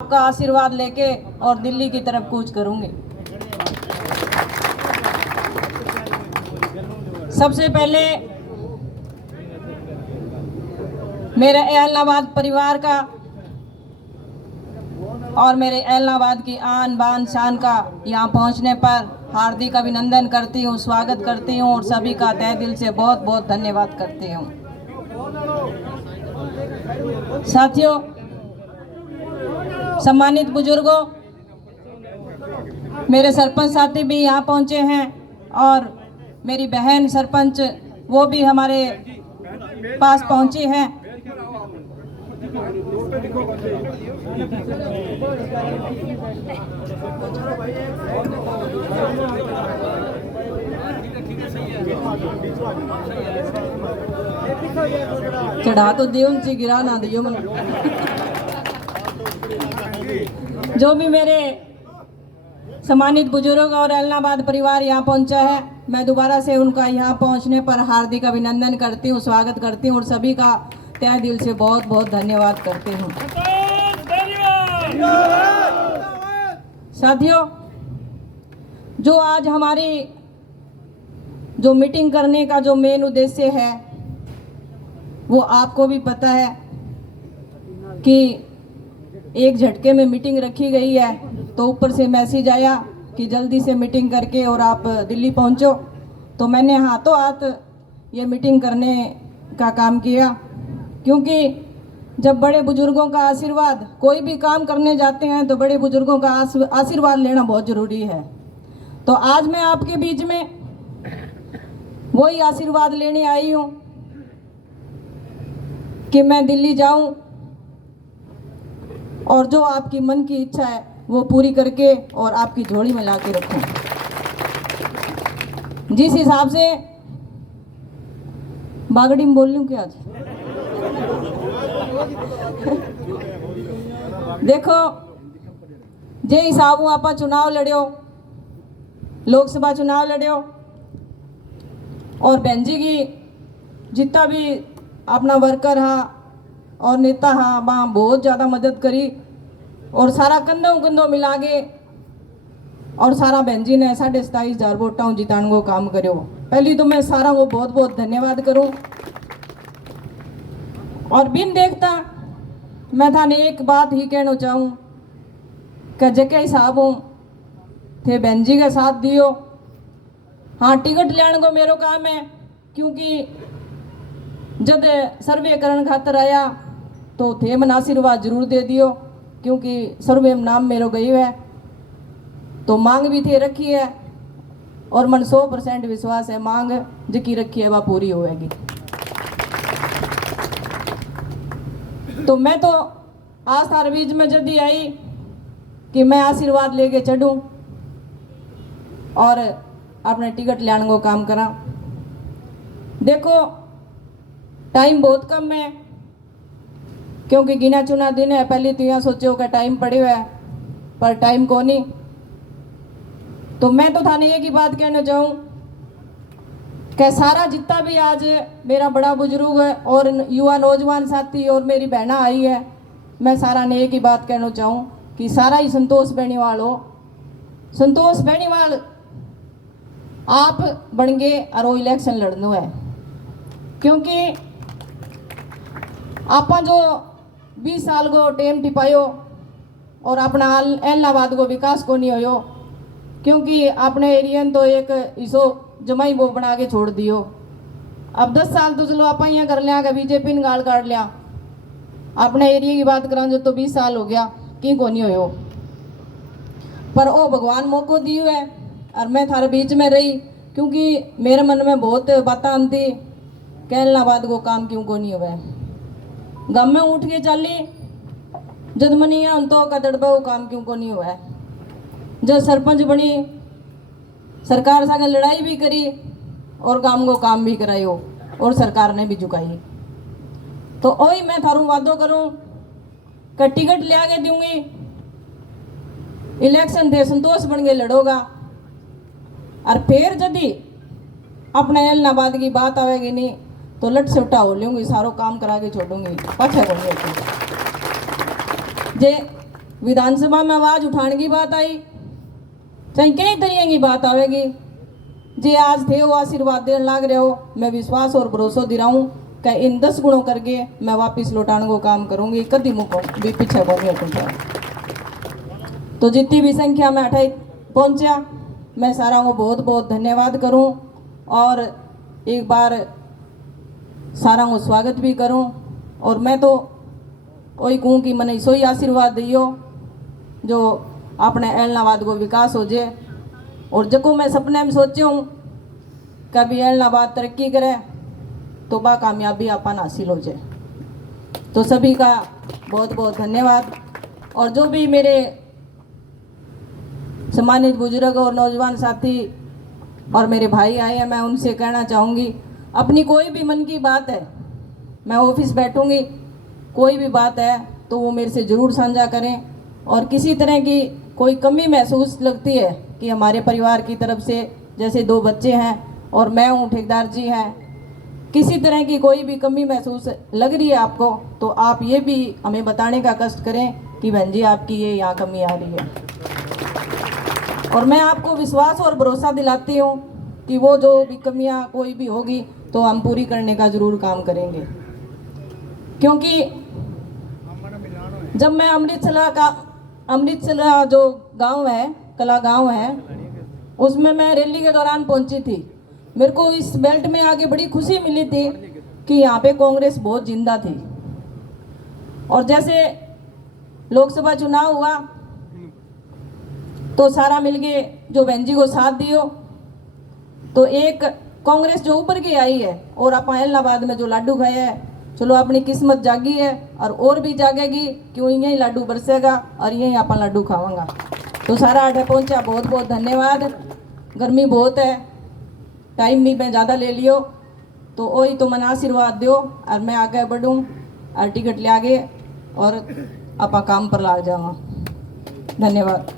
आपका आशीर्वाद लेके और दिल्ली की तरफ कूच करूंगी। सबसे पहले मेरे एलनाबाद परिवार का और मेरे एलनाबाद की आन बान शान का यहाँ पहुँचने पर हार्दिक अभिनंदन करती हूँ, स्वागत करती हूँ और सभी का तहे दिल से बहुत बहुत धन्यवाद करती हूँ। साथियों, सम्मानित बुजुर्गों, मेरे सरपंच साथी भी यहाँ पहुँचे हैं और मेरी बहन सरपंच वो भी हमारे पास पहुँची हैं। चढ़ा तो दियो उनसे, गिरा ना दियो मन। जो भी मेरे सम्मानित बुजुर्ग और एलनाबाद परिवार यहाँ पहुँचा है, मैं दोबारा से उनका यहाँ पहुँचने पर हार्दिक अभिनंदन करती हूँ, स्वागत करती हूँ और सभी का तहे दिल से बहुत बहुत धन्यवाद करती हूँ। साथियों, जो आज हमारी जो मीटिंग करने का जो मेन उद्देश्य है वो आपको भी पता है कि एक झटके में मीटिंग रखी गई है। तो ऊपर से मैसेज आया कि जल्दी से मीटिंग करके और आप दिल्ली पहुंचो, तो मैंने हाथों हाथ ये मीटिंग करने का काम किया, क्योंकि जब बड़े बुजुर्गों का आशीर्वाद, कोई भी काम करने जाते हैं तो बड़े बुजुर्गों का आशीर्वाद लेना बहुत ज़रूरी है। तो आज मैं आपके बीच में वही आशीर्वाद लेने आई हूँ कि मैं दिल्ली जाऊं और जो आपकी मन की इच्छा है वो पूरी करके और आपकी झोली में ला के रखूं। जिस हिसाब से बागड़ी में बोल लूं क्या आज? देखो, जे हिसाब हूँ आप चुनाव लड़ियो, लोकसभा चुनाव लड़ियो और बहन जी की जितना भी अपना वर्कर हाँ और नेता हाँ वहाँ बहुत ज़्यादा मदद करी और सारा कंधों मिला के और सारा बहन जी ने 27,500 वोटां जिताने को काम करो। पहली तो मैं सारा को बहुत बहुत धन्यवाद करूँ। और बिन देखता मैं थाने एक बात ही कहना चाहूँ कि जगह हिसाब हूँ थे बहन जी का साथ दियो। हाँ, टिकट लेने को मेरो काम है, क्योंकि जब सर्वे करने खातर आया तो थे मन आशीर्वाद जरूर दे दियो, क्योंकि सर्वे में नाम मेरो गई है। तो मांग भी थे रखी है और मन 100% विश्वास है मांग जकी रखी है वह पूरी होएगी। तो मैं तो आज थार बीच में जल्दी आई कि मैं आशीर्वाद लेके चढ़ूं और अपने टिकट लेने को काम करा। देखो, टाइम बहुत कम है, क्योंकि गिना चुना दिन है। पहले तो यहाँ सोचो कि टाइम पड़े हुआ है, पर टाइम को नहीं। तो मैं तो थाने एक ही बात कहना चाहूँ कि सारा जितना भी आज मेरा बड़ा बुजुर्ग है और युवा नौजवान साथी और मेरी बहना आई है, मैं सारा ने एक ही बात कहना चाहूँ कि सारा ही संतोष बेनीवाल हो। संतोष बेनीवाल आप बन गए और वो इलेक्शन लड़ना है, क्योंकि आप जो 20 साल को टेम टिपायो और अपना एलनाबाद को विकास को नहीं होयो, क्योंकि अपने एरिया तो एक इसो जमाई वो बना के छोड़ दियो। अब 10 साल तो चलो आप यहाँ कर लिया, बीजेपी ने गाल काट लिया। अपने एरिया की बात करा जो तो 20 साल हो गया कि को नहीं होयो, पर ओ भगवान मौको दियो है और मैं थारे बीच में रही, क्योंकि मेरे मन में बहुत बातें आती कि एलनाबाद को काम क्यों को नहीं हुआ। गम में उठ के चली जद मनी हम तो कदड़बा वो काम क्यों को नहीं हुआ। जब सरपंच बनी, सरकार साथ लड़ाई भी करी और काम को काम भी करायो और सरकार ने भी झुकाई। तो वही मैं थारू वादो करूं कि टिकट ले आके दूंगी, इलेक्शन थे संतोष बन के लड़ोगा और फिर यदि अपने एलनाबाद की बात आवेगी नहीं तो लट से उठा हो लूँगी, सारो काम करा के छोड़ूंगी, पाछा जे विधानसभा में आवाज उठाने की बात आई, चाहे कई तरीके की बात आवेगी। जे आज थे वो आशीर्वाद देने लाग रहे हो, मैं विश्वास और भरोसा दे रहा हूँ कि इन 10 गुणों करके मैं वापस लौटाने को काम करूँगी, कभी मुझको भी पीछे नहीं हटूँगा। तो जितनी भी संख्या में अठाई पहुँचा, मैं सारा को बहुत बहुत धन्यवाद करूँ और एक बार सारा को स्वागत भी करूँ। और मैं तो वही कहूँ कि मैंने सो ही आशीर्वाद दियो जो अपने एलनाबाद को विकास हो जाए। और जको मैं सपने में सोचे हूँ कभी एलनाबाद तरक्की करे तो बा कामयाबी अपन हासिल हो जाए। तो सभी का बहुत बहुत धन्यवाद। और जो भी मेरे सम्मानित बुजुर्ग और नौजवान साथी और मेरे भाई आए हैं, मैं उनसे कहना चाहूँगी, अपनी कोई भी मन की बात है, मैं ऑफिस बैठूँगी, कोई भी बात है तो वो मेरे से ज़रूर साझा करें। और किसी तरह की कोई कमी महसूस लगती है कि हमारे परिवार की तरफ से, जैसे 2 बच्चे हैं और मैं हूँ, ठेकेदार जी हैं, किसी तरह की कोई भी कमी महसूस लग रही है आपको, तो आप ये भी हमें बताने का कष्ट करें कि बहन जी आपकी ये यहाँ कमी आ रही है। और मैं आपको विश्वास और भरोसा दिलाती हूँ कि वो जो भी कमियाँ कोई भी होगी तो हम पूरी करने का ज़रूर काम करेंगे। क्योंकि जब मैं अमृतसला जो गांव है, कला गांव है, उसमें मैं रैली के दौरान पहुंची थी। मेरे को इस बेल्ट में आके बड़ी खुशी मिली थी कि यहाँ पे कांग्रेस बहुत जिंदा थी। और जैसे लोकसभा चुनाव हुआ तो सारा मिलके जो बहन जी को साथ दियो, तो एक कांग्रेस जो ऊपर की आई है और आप एलनाबाद में जो लाडू खाया है, चलो अपनी किस्मत जागी है और भी जागेगी, क्यों यही लाडू बरसेगा और यही आप लाडू खावांगा। तो सारा आठे पहुंचा, बहुत बहुत धन्यवाद। गर्मी बहुत है, टाइम भी मैं ज़्यादा ले लियो, तो वही तो मन आशीर्वाद दो और मैं आगे बढ़ूँ और टिकट ले आगे और आप काम पर लाग जावा। धन्यवाद।